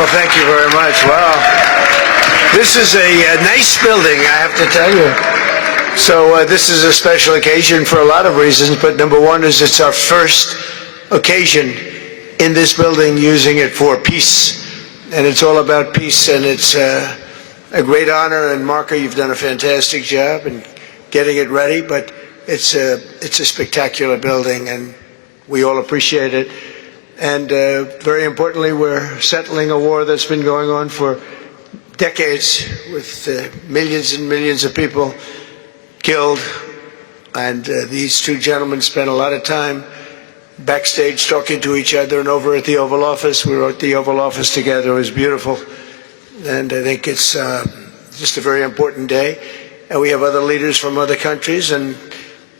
Well, thank you very much. Wow. This is a nice building, I have to tell you. So this is a special occasion for a lot of reasons, but number one is it's our first occasion in this building using it for peace. And it's all about peace, and it's a great honor. And Marco, you've done a fantastic job in getting it ready, but it's a spectacular building, and we all appreciate it. And very importantly, we're settling a war that's been going on for decades with millions and millions of people killed. And these two gentlemen spent a lot of time backstage talking to each other, and over at the Oval Office. We were at the Oval Office together. It was beautiful. And I think it's just a very important day. And we have other leaders from other countries. And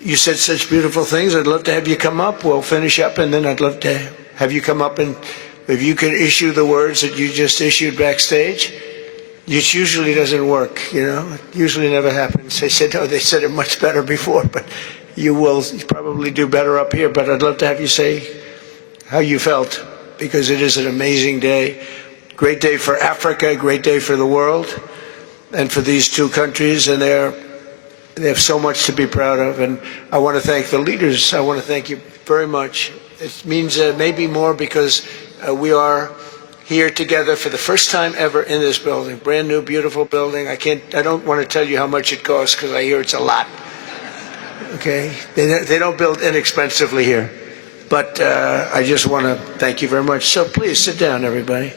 you said such beautiful things. I'd love to have you come up. We'll finish up, and then I'd love to have you come up, and if you can issue the words that you just issued backstage. It usually doesn't work, you know. It usually never happens. They said, no, they said it much better before, but you will probably do better up here. But I'd love to have you say how you felt, because it is an amazing day. Great day for Africa, great day for the world, and for these two countries, and they have so much to be proud of. And I want to thank the leaders. I want to thank you very much. It means maybe more because we are here together for the first time ever in this building. Brand new, beautiful building. I don't want to tell you how much it costs, because I hear it's a lot. Okay? They don't build inexpensively here. But I just want to thank you very much. So please sit down, everybody.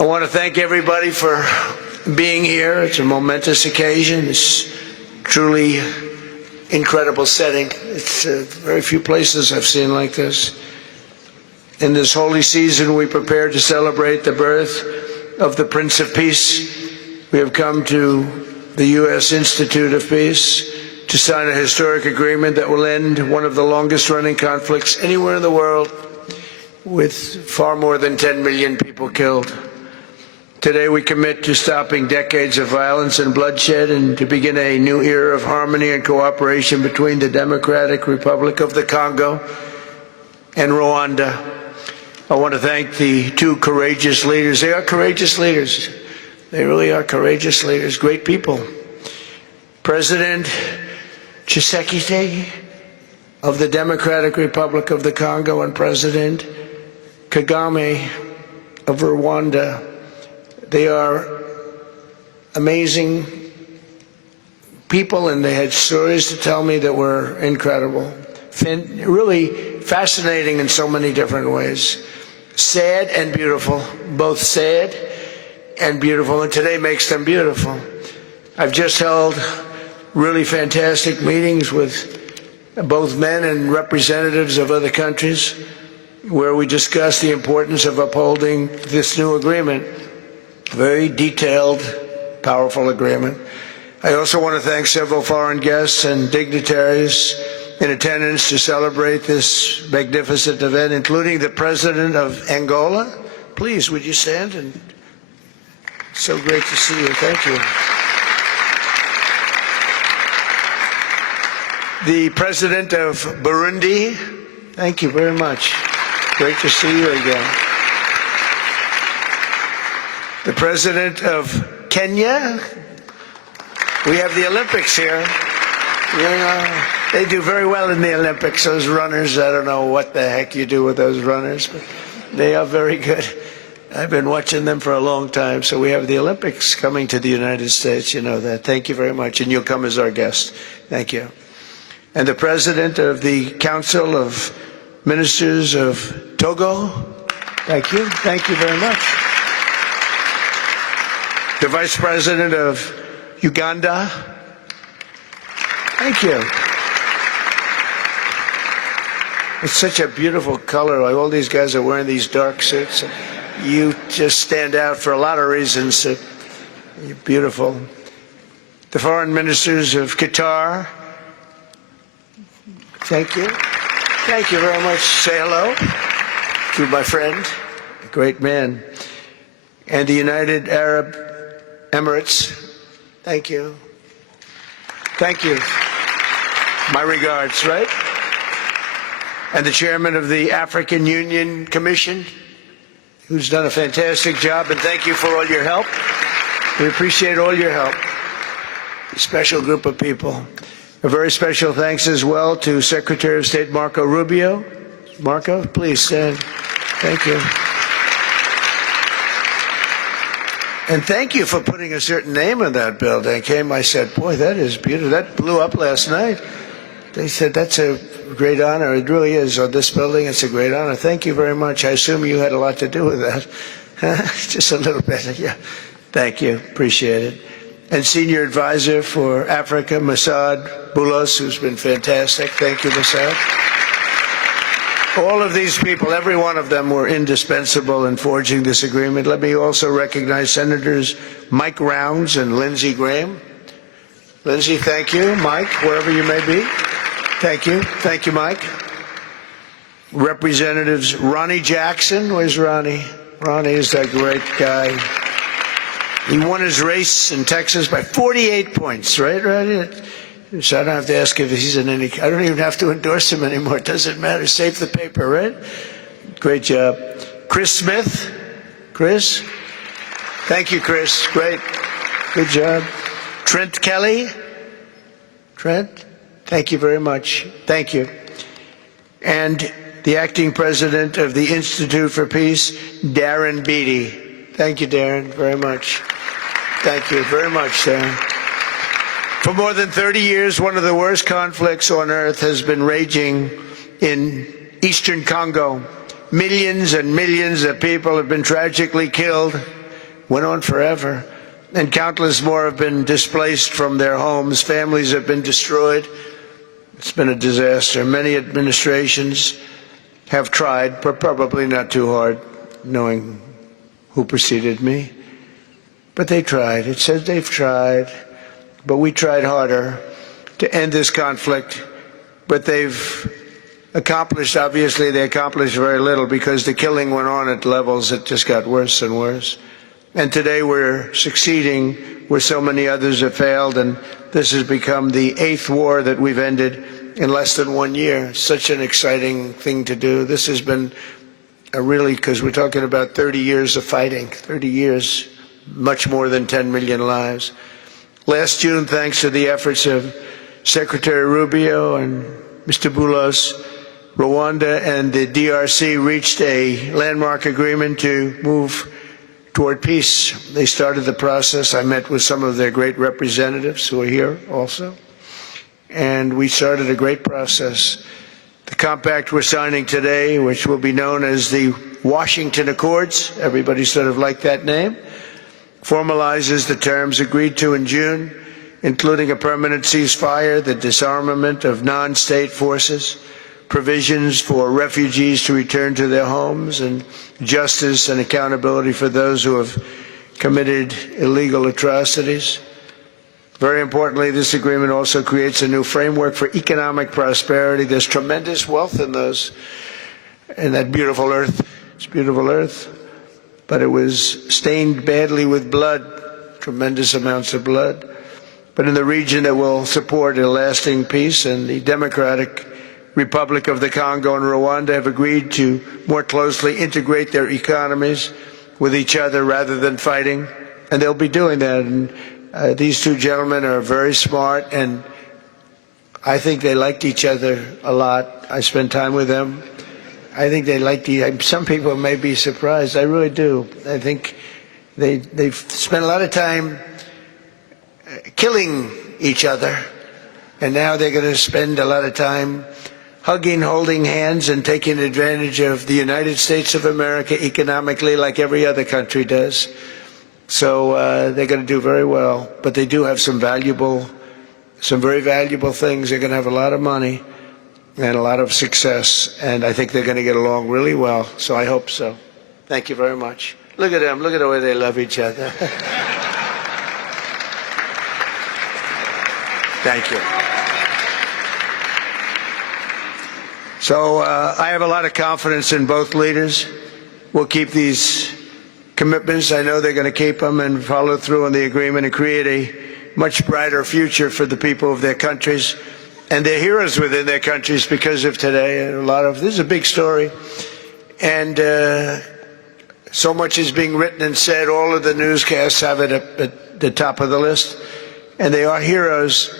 I want to thank everybody for being here. It's a momentous occasion. It's truly incredible setting. It's very few places I've seen like this. In this holy season, we prepare to celebrate the birth of the Prince of Peace. We have come to the U.S. Institute of Peace to sign a historic agreement that will end one of the longest-running conflicts anywhere in the world, with far more than 10 million people killed. Today we commit to stopping decades of violence and bloodshed, and to begin a new era of harmony and cooperation between the Democratic Republic of the Congo and Rwanda. I want to thank the two courageous leaders. They are courageous leaders. They really are courageous leaders, great people. President Tshisekedi of the Democratic Republic of the Congo and President Kagame of Rwanda. They are amazing people, and they had stories to tell me that were incredible. Really fascinating in so many different ways. Sad and beautiful, both sad and beautiful, and today makes them beautiful. I've just held really fantastic meetings with both men and representatives of other countries, where we discussed the importance of upholding this new agreement. Very detailed, powerful agreement. I also want to thank several foreign guests and dignitaries in attendance to celebrate this magnificent event, including the President of Angola. Please, would you stand? And it's so great to see you. Thank you. The President of Burundi. Thank you very much. Great to see you again. The President of Kenya. We have the Olympics here. You know, they do very well in the Olympics, those runners. I don't know what the heck you do with those runners, but they are very good. I've been watching them for a long time. So we have the Olympics coming to the United States. You know that. Thank you very much. And you'll come as our guest. Thank you. And the President of the Council of Ministers of Togo. Thank you. Thank you very much. The Vice President of Uganda. Thank you. It's such a beautiful color. All these guys are wearing these dark suits. You just stand out for a lot of reasons. You're beautiful. The Foreign Ministers of Qatar. Thank you. Thank you very much. Say hello to my friend, a great man. And the United Arab Emirates. Thank you. Thank you. My regards, right? And the Chairman of the African Union Commission. who's done a fantastic job, and thank you for all your help. We appreciate all your help. A special group of people. A very special thanks as well to Secretary of State Marco Rubio. Marco, please stand. Thank you. And thank you for putting a certain name in that building. I said, boy, that is beautiful. That blew up last night. They said, that's a great honor. It really is. On this building, it's a great honor. Thank you very much. I assume you had a lot to do with that. Just a little bit. Yeah. Thank you. Appreciate it. And Senior Advisor for Africa, Masad Boulos, who's been fantastic. Thank you, Masad. All of these people, every one of them were indispensable in forging this agreement. Let me also recognize Senators Mike Rounds and Lindsey Graham. Lindsey, thank you. Mike, wherever you may be. Thank you. Thank you, Mike. Representatives Ronnie Jackson. Where's Ronnie? Ronnie is that great guy. He won his race in Texas by 48 points, right, Ronnie? So I don't have to ask if he's in any... I don't even have to endorse him anymore. It doesn't matter. Save the paper, right? Great job. Chris Smith. Chris? Thank you, Chris. Great. Good job. Trent Kelly. Trent? Thank you very much. Thank you. And the acting president of the Institute for Peace, Darren Beatty. Thank you, Darren, very much. Thank you very much, Darren. For more than 30 years, one of the worst conflicts on earth has been raging in eastern Congo. Millions and millions of people have been tragically killed, went on forever, and countless more have been displaced from their homes. Families have been destroyed. It's been a disaster. Many administrations have tried, but probably not too hard, knowing who preceded me. But they tried. It says they've tried. But we tried harder to end this conflict. But they've accomplished, obviously, they accomplished very little because the killing went on at levels that just got worse and worse. And today we're succeeding where so many others have failed, and this has become the 8th war that we've ended in less than 1 year. Such an exciting thing to do. This has been a really, because we're talking about 30 years of fighting, 30 years, much more than 10 million lives. Last June, thanks to the efforts of Secretary Rubio and Mr. Boulos, Rwanda and the DRC reached a landmark agreement to move toward peace. They started the process. I met with some of their great representatives who are here also. And we started a great process. The compact we're signing today, which will be known as the Washington Accords, everybody sort of liked that name, formalizes the terms agreed to in June, including a permanent ceasefire, the disarmament of non-state forces, provisions for refugees to return to their homes, and justice and accountability for those who have committed illegal atrocities. Very importantly, this agreement also creates a new framework for economic prosperity. There's tremendous wealth in that beautiful earth. It's beautiful earth, but it was stained badly with blood, tremendous amounts of blood. But in the region that will support a lasting peace, and the Democratic Republic of the Congo and Rwanda have agreed to more closely integrate their economies with each other rather than fighting, and they'll be doing that. And these two gentlemen are very smart, and I think they liked each other a lot. I spent time with them. I think they liked some people may be surprised. I really do. I think they've spent a lot of time killing each other, and now they're going to spend a lot of time hugging, holding hands, and taking advantage of the United States of America economically like every other country does. So they're going to do very well, but they do have some very valuable things. They're going to have a lot of money and a lot of success, and I think they're going to get along really well, so I hope so. Thank you very much. Look at them. Look at the way they love each other. Thank you. So I have a lot of confidence in both leaders. We'll keep these commitments. I know they're going to keep them and follow through on the agreement and create a much brighter future for the people of their countries. And they're heroes within their countries because of today. And this is a big story. And So much is being written and said. All of the newscasts have it at the top of the list. And they are heroes,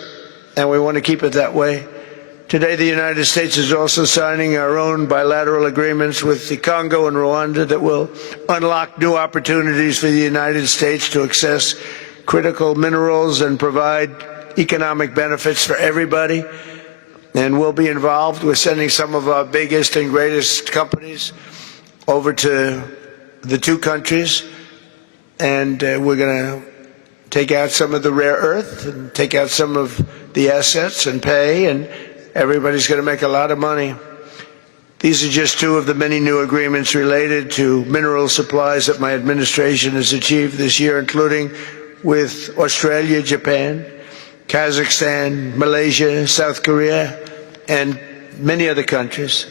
and we want to keep it that way. Today, the United States is also signing our own bilateral agreements with the Congo and Rwanda that will unlock new opportunities for the United States to access critical minerals and provide economic benefits for everybody. And we'll be involved with sending some of our biggest and greatest companies over to the two countries, and we're going to take out some of the rare earth and take out some of the assets and pay, and everybody's going to make a lot of money. These are just two of the many new agreements related to mineral supplies that my administration has achieved this year, including with Australia, Japan, Kazakhstan, Malaysia, South Korea, and many other countries.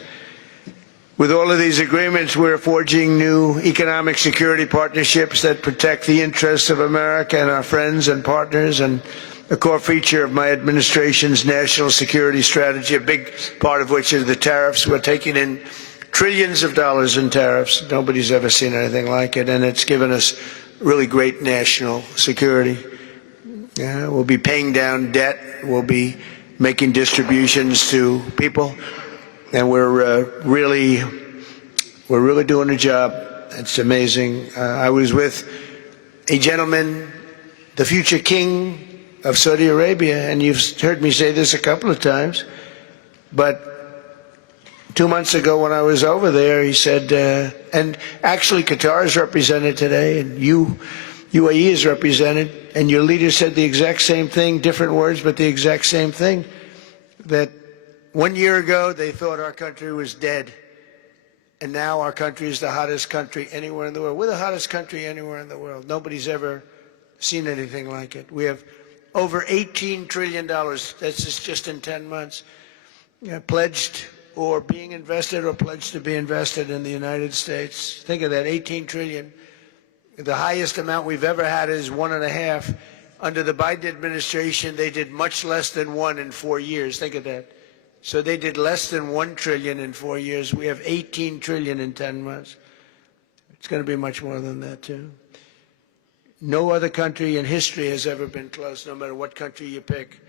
With all of these agreements, we're forging new economic security partnerships that protect the interests of America and our friends and partners, and a core feature of my administration's national security strategy, a big part of which is the tariffs. We're taking in trillions of dollars in tariffs. Nobody's ever seen anything like it, and it's given us really great national security. We'll be paying down debt. We'll be making distributions to people. And we're really doing a job. It's amazing. I was with a gentleman, the future king of Saudi Arabia, and you've heard me say this a couple of times, but 2 months ago when I was over there, he said, and actually Qatar is represented today, and UAE is represented, and your leader said the exact same thing, different words, but the exact same thing, that 1 year ago, they thought our country was dead, and now our country is the hottest country anywhere in the world. We're the hottest country anywhere in the world. Nobody's ever seen anything like it. We have over $18 trillion. That's just in 10 months. Pledged or being invested or pledged to be invested in the United States. Think of that, 18 trillion. The highest amount we've ever had is 1.5. Under the Biden administration, they did much less than 1 in 4 years. Think of that. So they did less than 1 trillion in 4 years. We have 18 trillion in 10 months. It's going to be much more than that, too. No other country in history has ever been close, no matter what country you pick.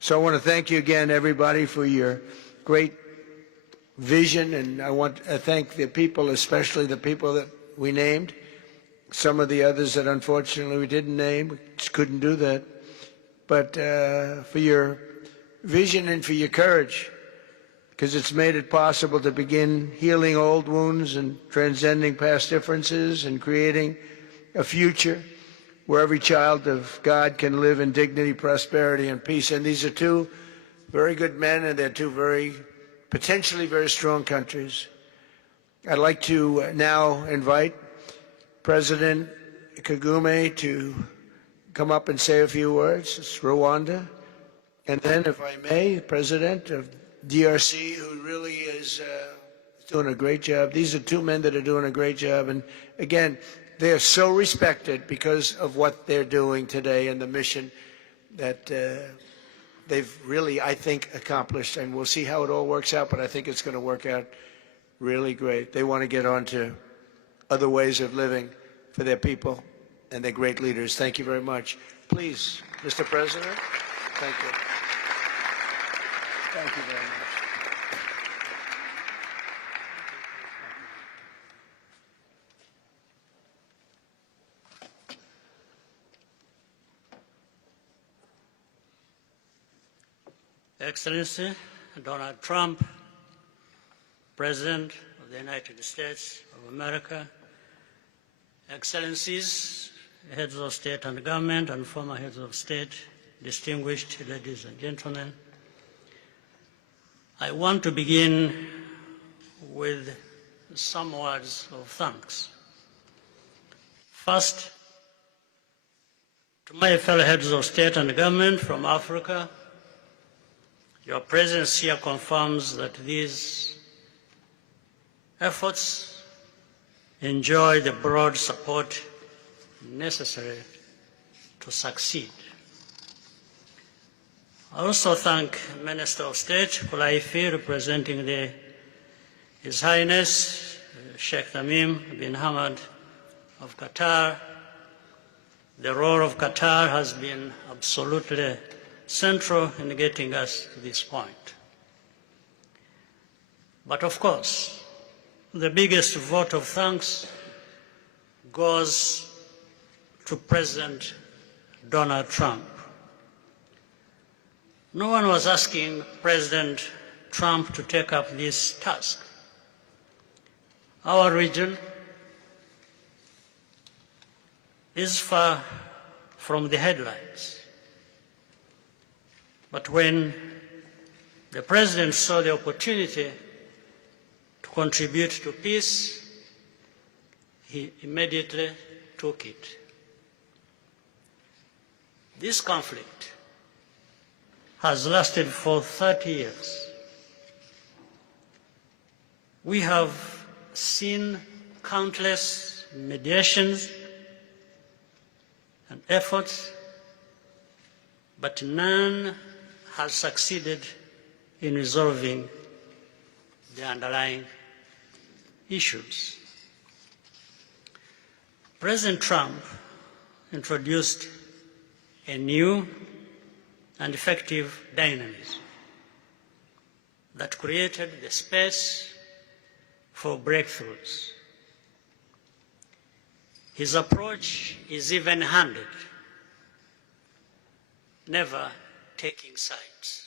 So I want to thank you again, everybody, for your great vision. And I want to thank the people, especially the people that we named. Some of the others that unfortunately we didn't name, we just couldn't do that. But for your vision and for your courage, because it's made it possible to begin healing old wounds and transcending past differences and creating a future where every child of God can live in dignity, prosperity, and peace. And these are two very good men, and they're two potentially very strong countries. I'd like to now invite President Kagame to come up and say a few words. It's Rwanda. And then, if I may, President of DRC, who really is doing a great job. These are two men that are doing a great job. And again, they are so respected because of what they're doing today and the mission that they've really, I think, accomplished. And we'll see how it all works out, but I think it's going to work out really great. They want to get on to other ways of living for their people, and they're great leaders. Thank you very much. Please, Mr. President. Thank you. Thank you very much. Excellency Donald Trump, President of the United States of America, Excellencies, heads of state and government and former heads of state, distinguished ladies and gentlemen, I want to begin with some words of thanks. First, to my fellow heads of state and government from Africa, your presence here confirms that these efforts enjoy the broad support necessary to succeed. I also thank Minister of State Kulaifi, representing His Highness Sheikh Tamim bin Hamad of Qatar. The role of Qatar has been absolutely central in getting us to this point. But of course, the biggest vote of thanks goes to President Donald Trump. No one was asking President Trump to take up this task. Our region is far from the headlines. But when the President saw the opportunity to contribute to peace, he immediately took it. This conflict has lasted for 30 years. We have seen countless mediations and efforts, but none has succeeded in resolving the underlying issues. President Trump introduced a new and effective dynamism that created the space for breakthroughs. His approach is even-handed, never taking sides.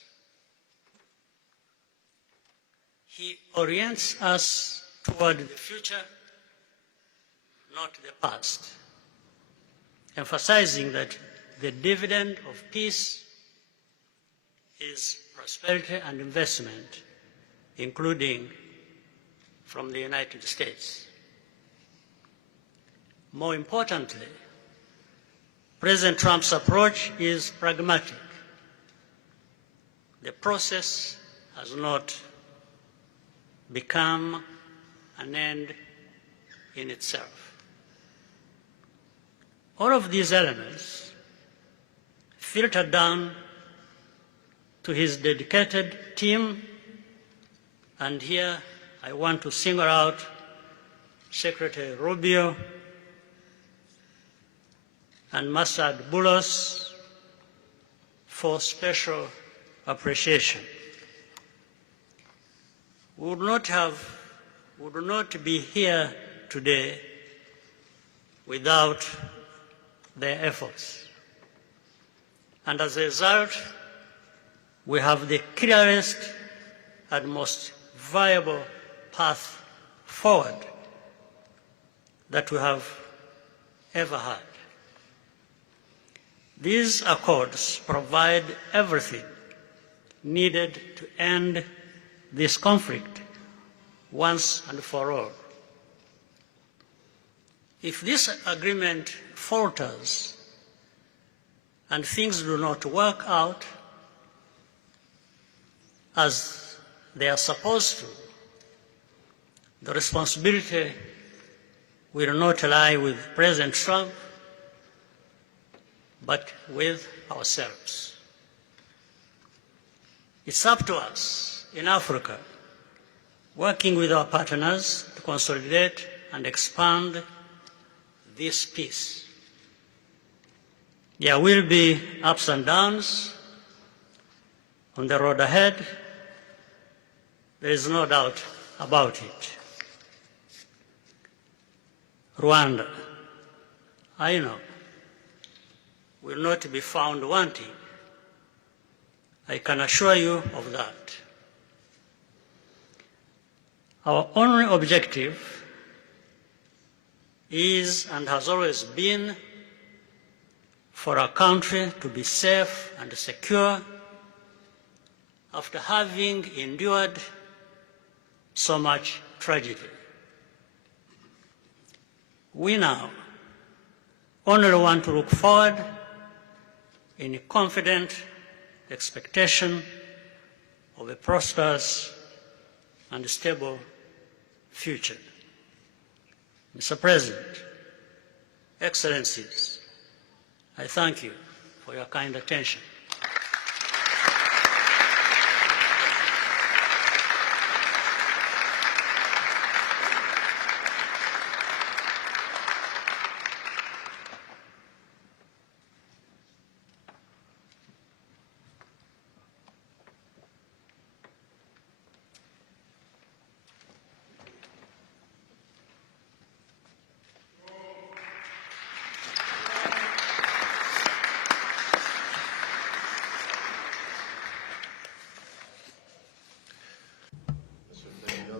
He orients us toward the future, not the past, emphasizing that the dividend of peace is prosperity and investment, including from the United States. More importantly, President Trump's approach is pragmatic. The process has not become an end in itself. All of these elements filter down to his dedicated team, and here I want to single out Secretary Rubio and Masad Boulos for special appreciation. We would not be here today without their efforts. And as a result, we have the clearest and most viable path forward that we have ever had. These accords provide everything needed to end this conflict once and for all. If this agreement falters and things do not work out as they are supposed to, the responsibility will not lie with President Trump, but with ourselves. It's up to us in Africa, working with our partners to consolidate and expand this peace. There will be ups and downs on the road ahead. There is no doubt about it. Rwanda, I know, will not be found wanting. I can assure you of that. Our only objective is and has always been for our country to be safe and secure after having endured so much tragedy. We now only want to look forward in confident expectation of a prosperous and stable future. Mr. President, Excellencies, I thank you for your kind attention.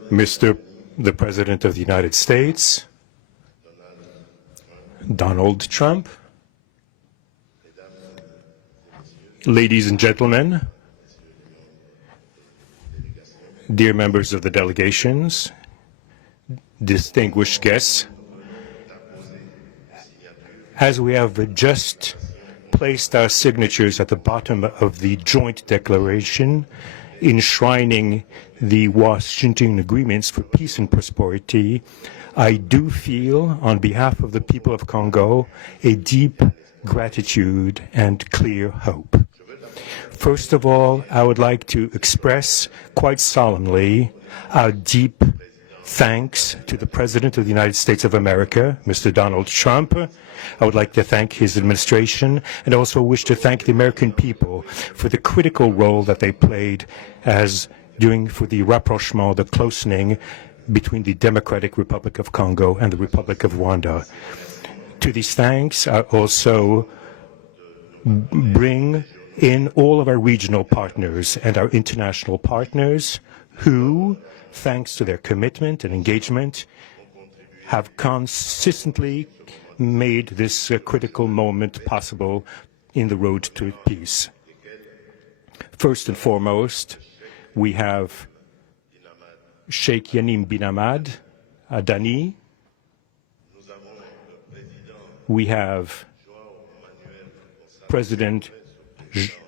the President of the United States, Donald Trump, ladies and gentlemen, dear members of the delegations, distinguished guests, as we have just placed our signatures at the bottom of the joint declaration enshrining the Washington agreements for peace and prosperity, I do feel, on behalf of the people of Congo, a deep gratitude and clear hope. First of all, I would like to express quite solemnly our deep thanks to the President of the United States of America, Mr. Donald Trump. I would like to thank his administration and also wish to thank the American people for the critical role that they played for the rapprochement, the closening between the Democratic Republic of Congo and the Republic of Rwanda. To these thanks, I also bring in all of our regional partners and our international partners who, thanks to their commitment and engagement, have consistently made this critical moment possible in the road to peace. First and foremost, we have Sheikh Yanim bin Ahmad Adani. We have President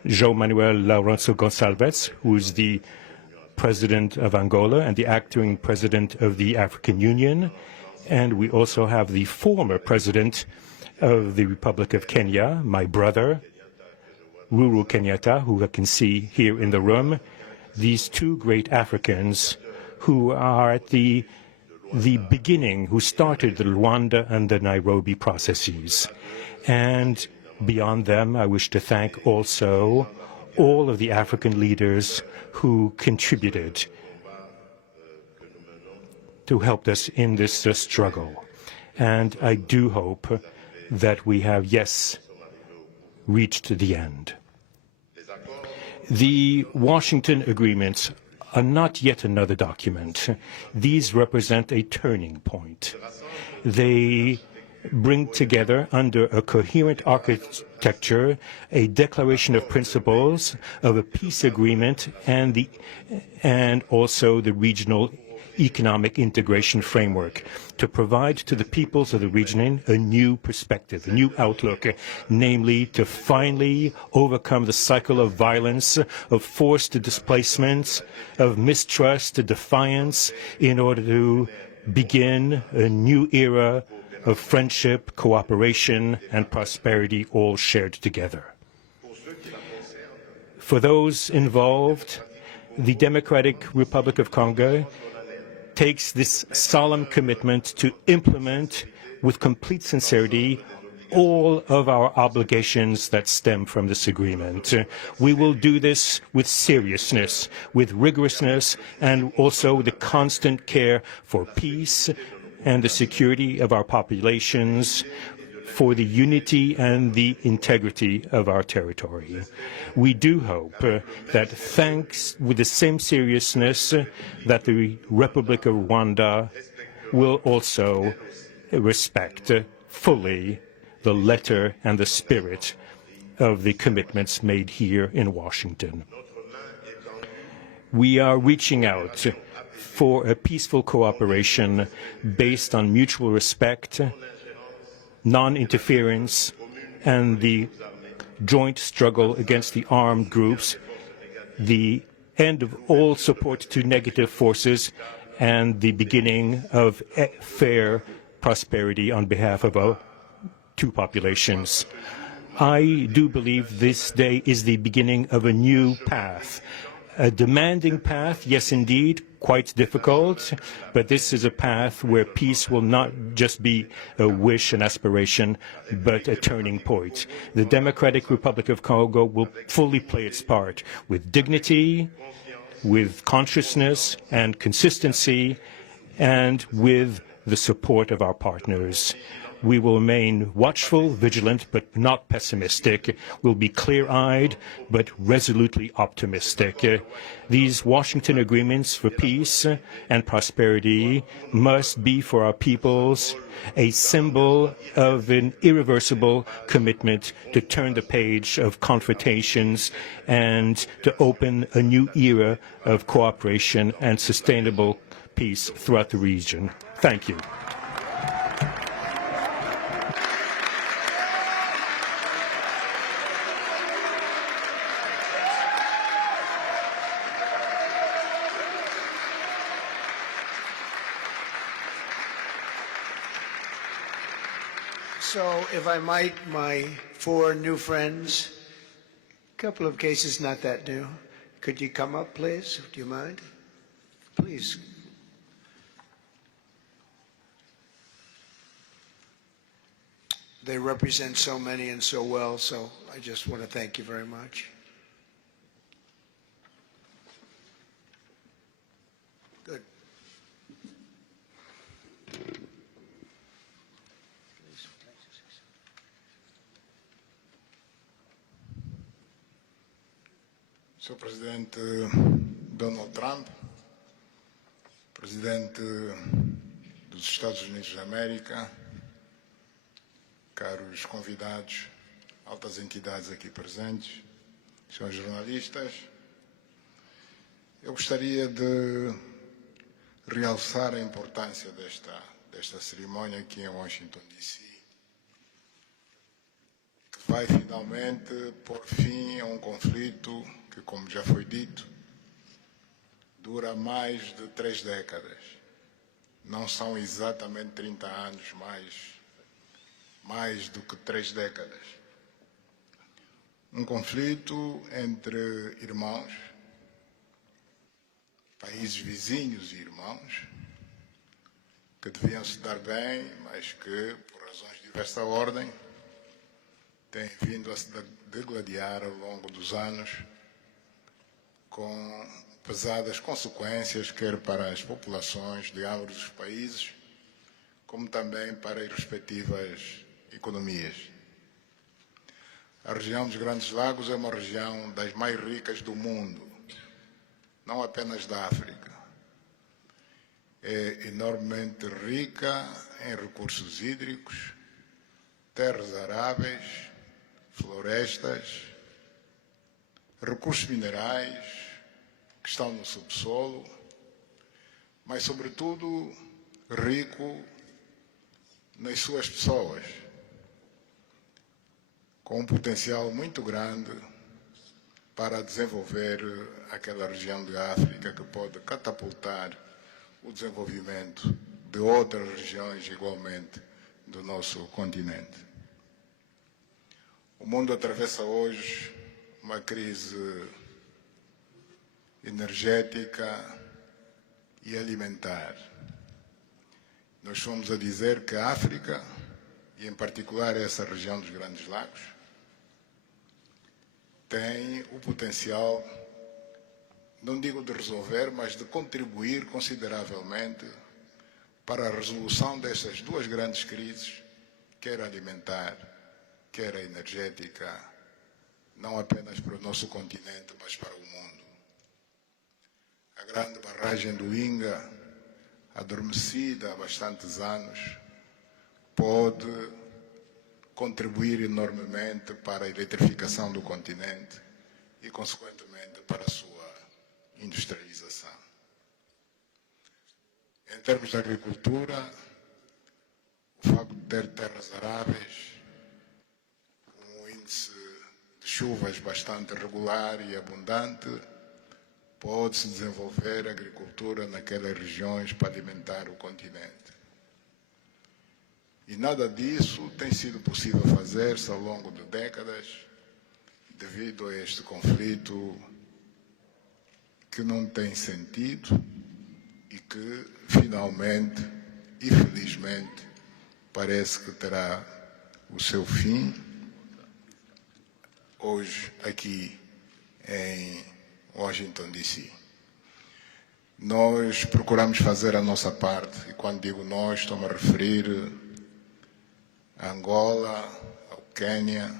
João Manuel Lourenço Gonçalves, who is the President of Angola and the acting President of the African Union. And we also have the former President of the Republic of Kenya, my brother, Uhuru Kenyatta, who I can see here in the room. These two great Africans who are at the beginning, who started the Rwanda and the Nairobi processes. And beyond them, I wish to thank also all of the African leaders who contributed to help us in this struggle. And I do hope that we have, yes, reached the end. The Washington agreements are not yet another document. These represent a turning point. They bring together under a coherent architecture a declaration of principles of a peace agreement and also the regional economic integration framework to provide to the peoples of the region a new perspective, a new outlook, namely to finally overcome the cycle of violence, of forced displacements, of mistrust, defiance, in order to begin a new era of friendship, cooperation, and prosperity all shared together. For those involved, the Democratic Republic of Congo takes this solemn commitment to implement with complete sincerity all of our obligations that stem from this agreement. We will do this with seriousness, with rigorousness, and also with the constant care for peace and the security of our populations, for the unity and the integrity of our territory. We do hope that thanks with the same seriousness that the Republic of Rwanda will also respect fully the letter and the spirit of the commitments made here in Washington. We are reaching out for a peaceful cooperation based on mutual respect, non-interference, and the joint struggle against the armed groups, the end of all support to negative forces, and the beginning of fair prosperity on behalf of our two populations. I do believe this day is the beginning of a new path. A demanding path, yes indeed, quite difficult, but this is a path where peace will not just be a wish and aspiration, but a turning point. The Democratic Republic of Congo will fully play its part with dignity, with consciousness and consistency, and with the support of our partners. We will remain watchful, vigilant, but not pessimistic. We'll be clear-eyed, but resolutely optimistic. These Washington agreements for peace and prosperity must be for our peoples a symbol of an irreversible commitment to turn the page of confrontations and to open a new era of cooperation and sustainable peace throughout the region. Thank you. So, if I might, my 4 new friends, a couple of cases not that new. Could you come up, please? Do you mind? Please. They represent so many and so well, so I just want to thank you very much. Good. Sr. Presidente Donald Trump, Presidente dos Estados Unidos da América, caros convidados, altas entidades aqui presentes, senhores jornalistas, eu gostaria de realçar a importância desta cerimônia aqui em Washington, D.C., que vai finalmente pôr fim a um conflito que, como já foi dito, dura mais de 3 décadas. Não são exatamente 30 anos, mais do que 3 décadas. Um conflito entre irmãos, países vizinhos e irmãos, que deviam se dar bem, mas que, por razões de diversa ordem, têm vindo a se degladiar ao longo dos anos, com pesadas consequências, quer para as populações de ambos os países, como também para as respectivas economias. A região dos Grandes Lagos é uma região das mais ricas do mundo, não apenas da África. É enormemente rica em recursos hídricos, terras aráveis, florestas, recursos minerais que estão no subsolo, mas, sobretudo, rico nas suas pessoas, com um potencial muito grande para desenvolver aquela região de África que pode catapultar o desenvolvimento de outras regiões igualmente do nosso continente. O mundo atravessa hoje uma crise energética e alimentar. Nós fomos a dizer que a África, e em particular essa região dos Grandes Lagos, tem o potencial, não digo de resolver, mas de contribuir consideravelmente para a resolução dessas 2 grandes crises, quer a alimentar, quer a energética, não apenas para o nosso continente, mas para o mundo. A grande barragem do Inga, adormecida há bastantes anos, pode contribuir enormemente para a eletrificação do continente e, consequentemente, para a sua industrialização. Em termos de agricultura, o facto de ter terras aráveis, um índice de chuvas bastante regular e abundante, pode-se desenvolver a agricultura naquelas regiões para alimentar o continente. E nada disso tem sido possível fazer-se ao longo de décadas, devido a este conflito que não tem sentido e que, finalmente e felizmente, parece que terá o seu fim hoje aqui em Washington, D.C. Nós procuramos fazer a nossa parte, e quando digo nós, estou-me a referir a Angola, ao Quênia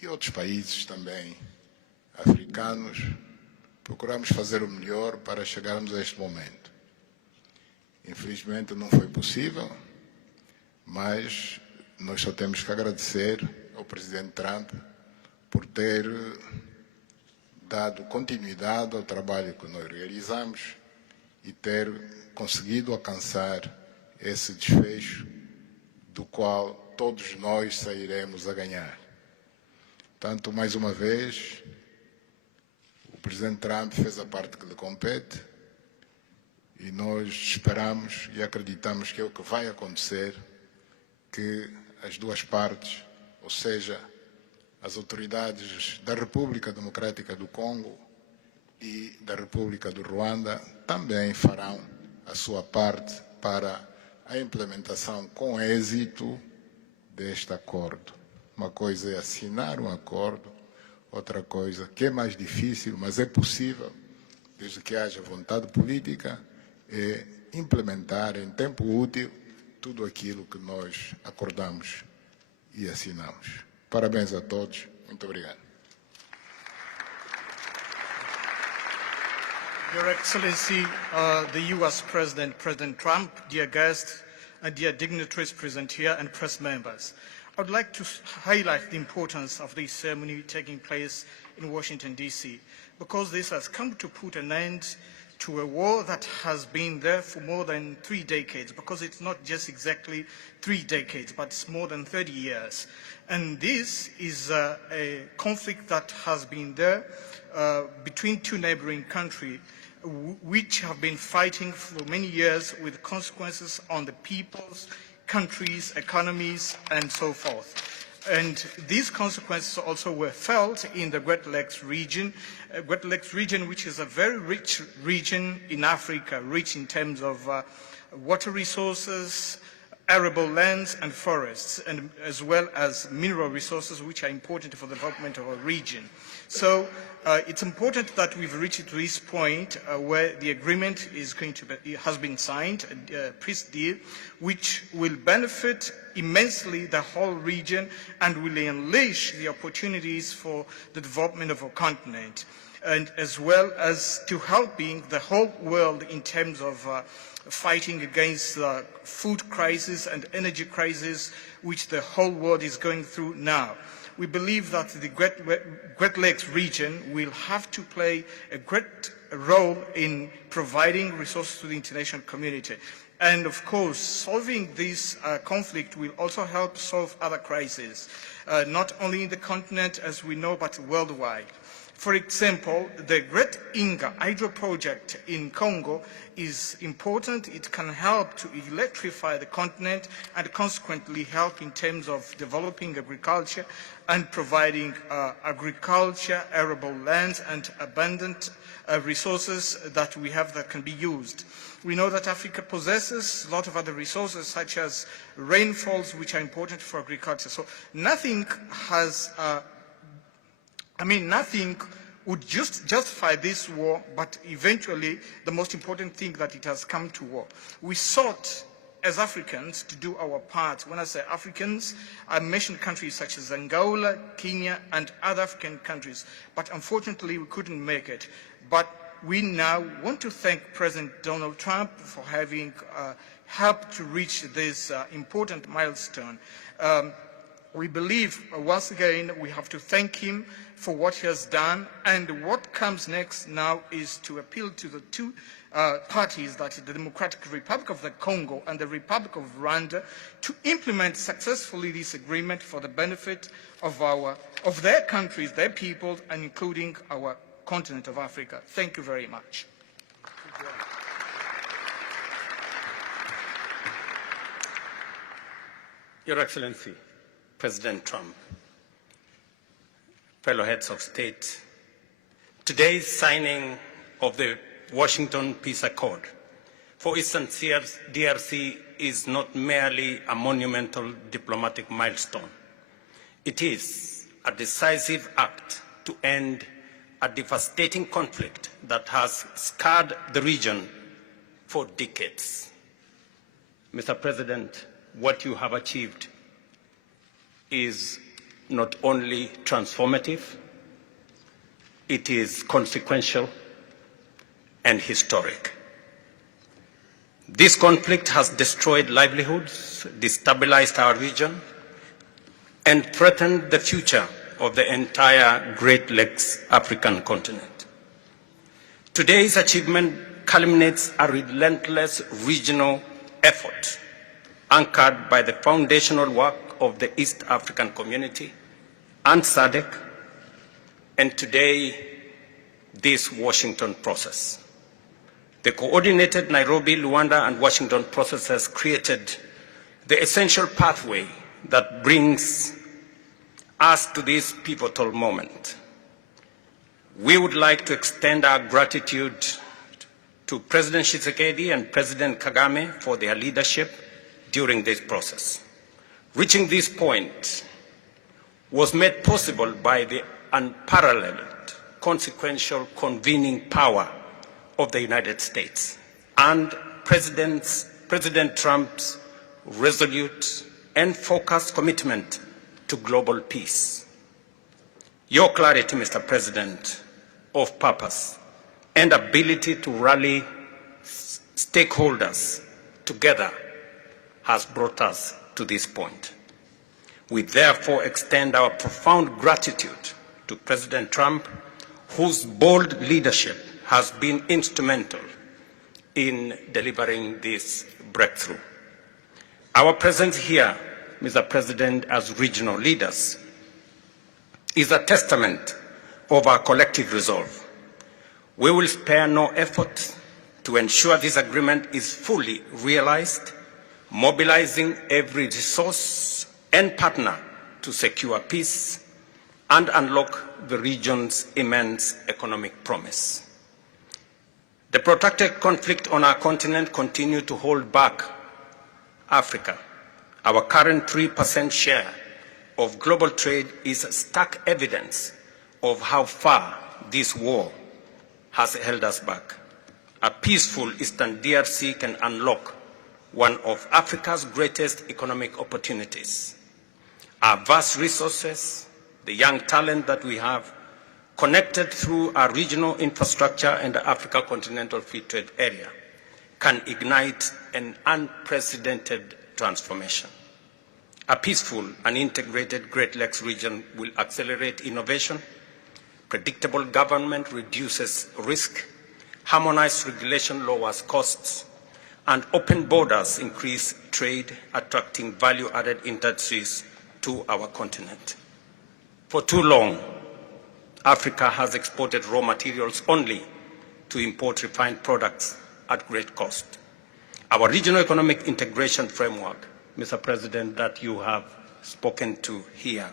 e outros países também africanos, procuramos fazer o melhor para chegarmos a este momento. Infelizmente não foi possível, mas nós só temos que agradecer ao presidente Trump por ter dado continuidade ao trabalho que nós realizamos e ter conseguido alcançar esse desfecho do qual todos nós sairemos a ganhar. Portanto, mais uma vez, o presidente Trump fez a parte que lhe compete e nós esperamos e acreditamos que é o que vai acontecer, que as duas partes, ou seja, as autoridades da República Democrática do Congo e da República do Ruanda também farão a sua parte para a implementação com êxito deste acordo. Uma coisa é assinar um acordo, outra coisa que é mais difícil, mas é possível, desde que haja vontade política, é implementar em tempo útil tudo aquilo que nós acordamos e assinamos. Parabéns a todos. Muito obrigado. Your Excellency, the U.S. President, President Trump, dear guests, and dear dignitaries present here and press members. I would like to highlight the importance of this ceremony taking place in Washington, D.C., because this has come to put an end to a war that has been there for more than 3 decades, because it's not just exactly 3 decades, but it's more than 30 years. And this is a conflict that has been there between two neighboring countries, which have been fighting for many years with consequences on the peoples, countries, economies, and so forth. And these consequences also were felt in the Great Lakes region, which is a very rich region in Africa, rich in terms of water resources, arable lands and forests, and as well as mineral resources which are important for the development of a region. So it's important that we've reached to this point where the agreement is going to be, has been signed, a peace deal, which will benefit immensely the whole region and will unleash the opportunities for the development of our continent, and as well as to helping the whole world in terms of fighting against the food crisis and energy crisis which the whole world is going through now. We believe that the Great Lakes region will have to play a great role in providing resources to the international community. And of course, solving this conflict will also help solve other crises, not only in the continent as we know, but worldwide. For example, the Great Inga hydro project in Congo is important. It can help to electrify the continent and consequently help in terms of developing agriculture and providing agriculture, arable lands, and abundant resources that we have that can be used. We know that Africa possesses a lot of other resources such as rainfalls which are important for agriculture. So nothing has nothing would just justify this war, but eventually the most important thing that it has come to war. We sought as Africans to do our part. When I say Africans, I mentioned countries such as Angola, Kenya, and other African countries, but unfortunately we couldn't make it. But we now want to thank President Donald Trump for having helped to reach this important milestone. We believe, once again, we have to thank him for what he has done, and what comes next now is to appeal to the two parties, that is the Democratic Republic of the Congo and the Republic of Rwanda, to implement successfully this agreement for the benefit of their countries, their people, and including our continent of Africa. Thank you very much. Your Excellency, President Trump, fellow heads of state, today's signing of the Washington Peace Accord for Eastern DRC is not merely a monumental diplomatic milestone. It is a decisive act to end a devastating conflict that has scarred the region for decades. Mr. President, what you have achieved is not only transformative, it is consequential and historic. This conflict has destroyed livelihoods, destabilized our region, and threatened the future of the entire Great Lakes African continent. Today's achievement culminates a relentless regional effort anchored by the foundational work of the East African Community and SADC, and today, this Washington process. The coordinated Nairobi, Luanda, and Washington processes created the essential pathway that brings us to this pivotal moment. We would like to extend our gratitude to President Tshisekedi and President Kagame for their leadership during this process. Reaching this point was made possible by the unparalleled consequential convening power of the United States and President Trump's resolute and focused commitment to global peace. Your clarity, Mr. President, of purpose and ability to rally stakeholders together has brought us to this point. We therefore extend our profound gratitude to President Trump, whose bold leadership has been instrumental in delivering this breakthrough. Our presence here, Mr. President, as regional leaders, is a testament of our collective resolve. We will spare no effort to ensure this agreement is fully realized, mobilizing every resource and partner to secure peace and unlock the region's immense economic promise. The protracted conflict on our continent continues to hold back Africa. Our current 3% share of global trade is stark evidence of how far this war has held us back. A peaceful Eastern DRC can unlock one of Africa's greatest economic opportunities. Our vast resources, the young talent that we have, connected through our regional infrastructure and the Africa Continental Free Trade Area, can ignite an unprecedented transformation. A peaceful and integrated Great Lakes region will accelerate innovation, predictable government reduces risk, harmonized regulation lowers costs, and open borders increase trade, attracting value-added industries to our continent. For too long, Africa has exported raw materials only to import refined products at great cost. Our regional economic integration framework, Mr. President, that you have spoken to here,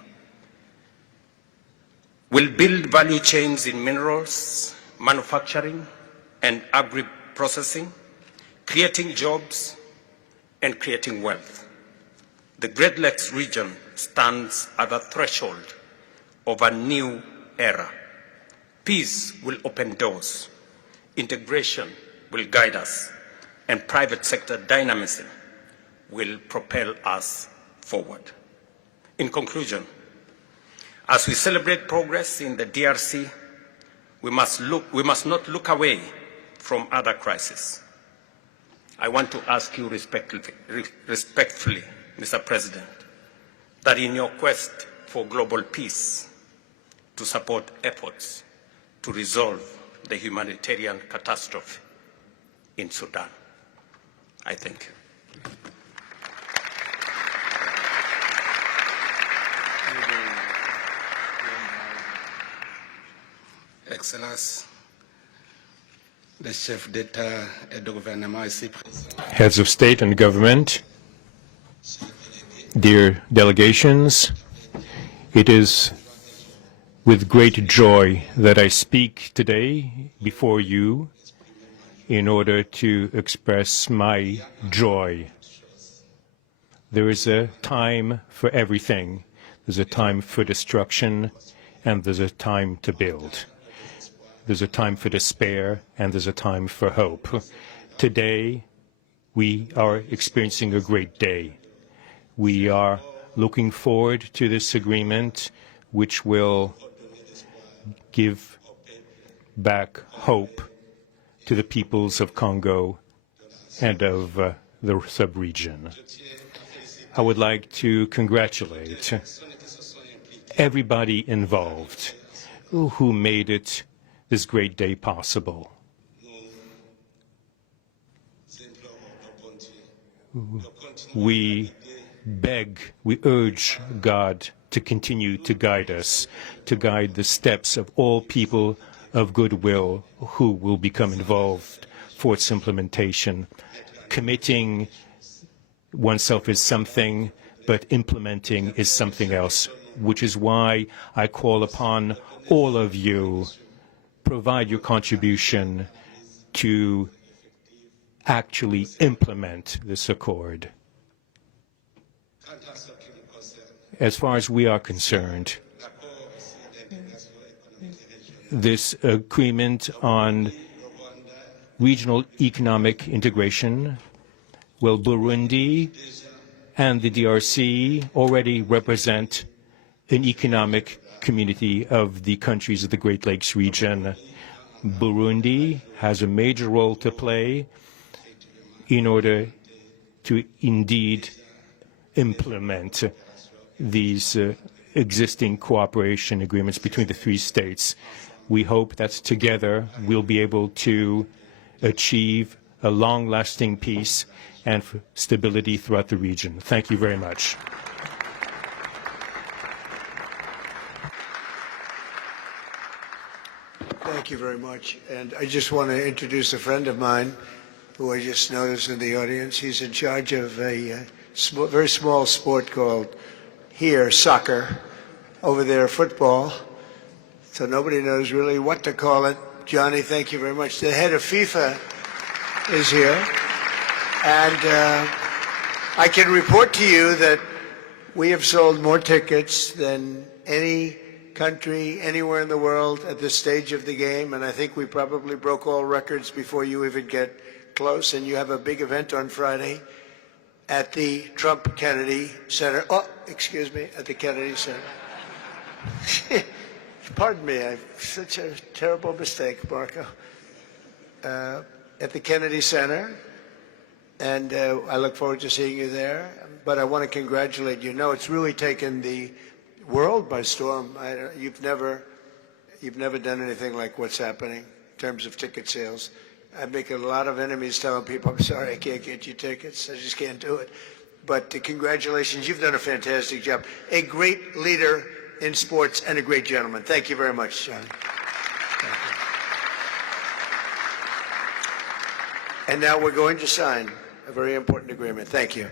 will build value chains in minerals, manufacturing, and agri-processing, creating jobs and creating wealth. The Great Lakes region stands at the threshold of a new era. Peace will open doors, integration will guide us, and private sector dynamism will propel us forward. In conclusion, as we celebrate progress in the DRC, we must not look away from other crises. I want to ask you respectfully, Mr. President, that in your quest for global peace, to support efforts to resolve the humanitarian catastrophe in Sudan. I thank you. Excellence, le chef d'État et de gouvernement ici présent. Heads of state and government, dear delegations, it is with great joy that I speak today before you in order to express my joy. There is a time for everything. There's a time for destruction, and there's a time to build. There's a time for despair, and there's a time for hope. Today, we are experiencing a great day. We are looking forward to this agreement, which will give back hope to the peoples of Congo and of the sub-region. I would like to congratulate everybody involved who made this great day possible. We beg, we urge God to continue to guide us, to guide the steps of all people of goodwill who will become involved for its implementation. Committing oneself is something, but implementing is something else, which is why I call upon all of you, provide your contribution to actually implement this accord. As far as we are concerned, this agreement on regional economic integration, well, Burundi and the DRC already represent an economic community of the countries of the Great Lakes region. Burundi has a major role to play in order to indeed implement these existing cooperation agreements between the three states. We hope that together we'll be able to achieve a long-lasting peace and stability throughout the region. Thank you very much. Thank you very much. And I just want to introduce a friend of mine who I just noticed in the audience. He's in charge of a very small sport called here, soccer, over there, football. So nobody knows really what to call it. Johnny, thank you very much. The head of FIFA is here. And I can report to you that we have sold more tickets than any country anywhere in the world at this stage of the game. And I think we probably broke all records before you even get close. And you have a big event on Friday at the Trump Kennedy Center. Oh, excuse me, at the Kennedy Center. Pardon me, I've such a terrible mistake, Marco. At the Kennedy Center, and I look forward to seeing you there. But I want to congratulate you. No, it's really taken the world by storm. You've never done anything like what's happening in terms of ticket sales. I make a lot of enemies telling people, I'm sorry, I can't get you tickets. I just can't do it. But congratulations, you've done a fantastic job. A great leader in sports and a great gentleman. Thank you very much, John. And now we're going to sign a very important agreement. Thank you.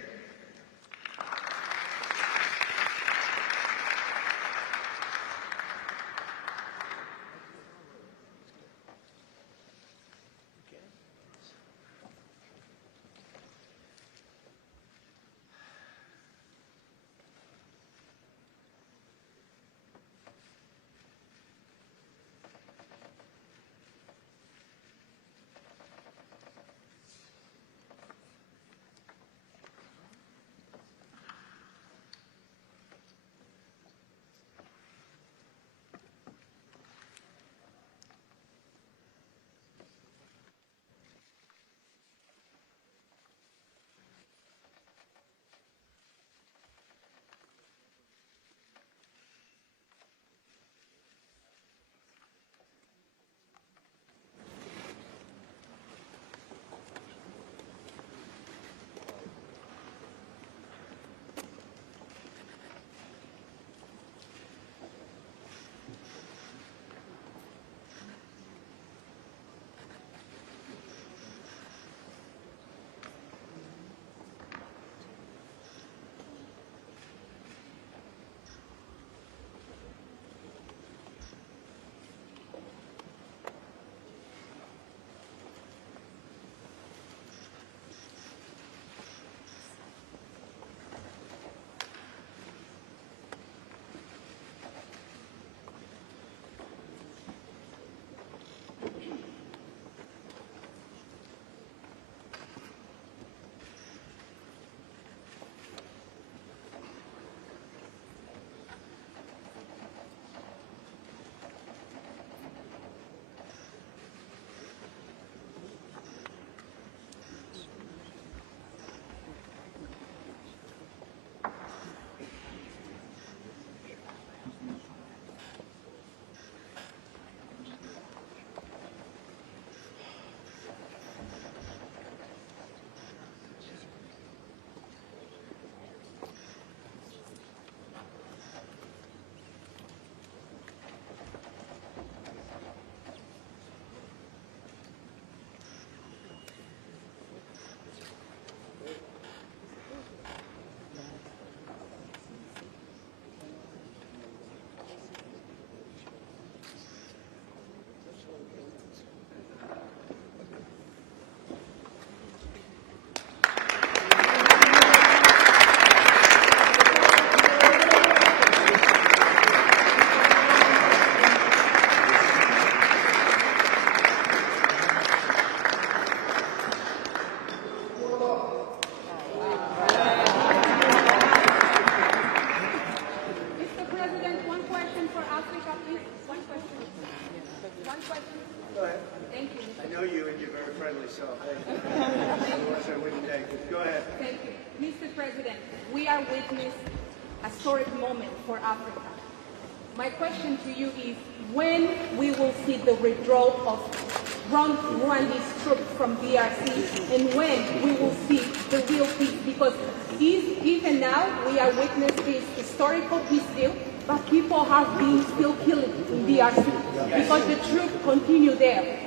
ahead. Thank you. Mr. President, we are witnessing a historic moment for Africa. My question to you is when we will see the withdrawal of Rwanda's troops from DRC and when we will see the real peace, because even now we are witnessing this historical peace deal, but people have been still killed in DRC because the troops continue there.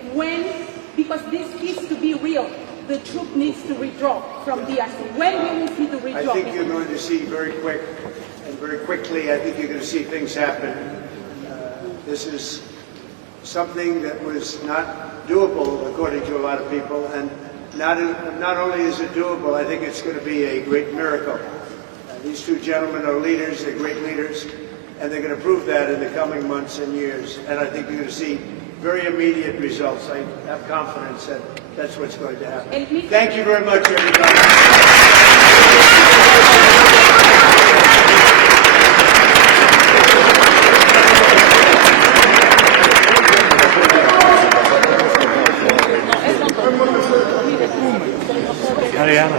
Because this peace to be real, the troop needs to withdraw from DRC. When we will see the I withdrawal? think you're going to see very quick and very quickly, I think you're going to see things happen. This is something that was not doable, according to a lot of people, and not only is it doable, I think it's going to be a great miracle. These two gentlemen are leaders, they're great leaders, and they're going to prove that in the coming months and years. And I think you're going to see very immediate results. I have confidence that that's what's going to happen. Thank you very much, everybody. Ariana.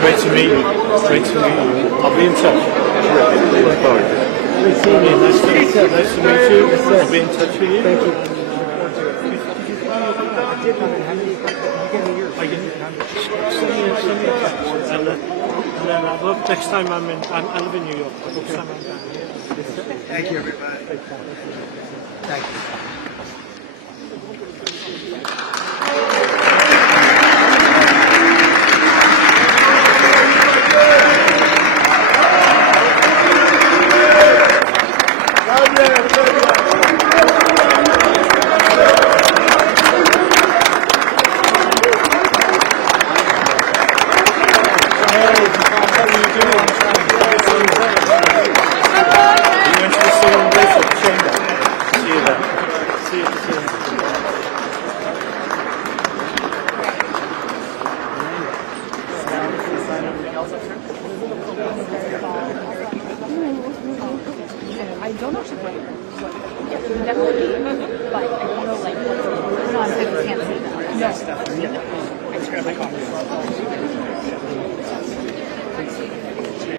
Great to meet you. Great to meet you. I'll be in touch. Great seeing you. Nice to meet you. I'll be in touch with you. Thank you. Send me a text. And then I'll look next time I live in New York. Next time I'm down here. Thank you, everybody. Thank you. I don't know what definitely, but I don't know like what. No, I can't say that. No. Let's grab my coffee.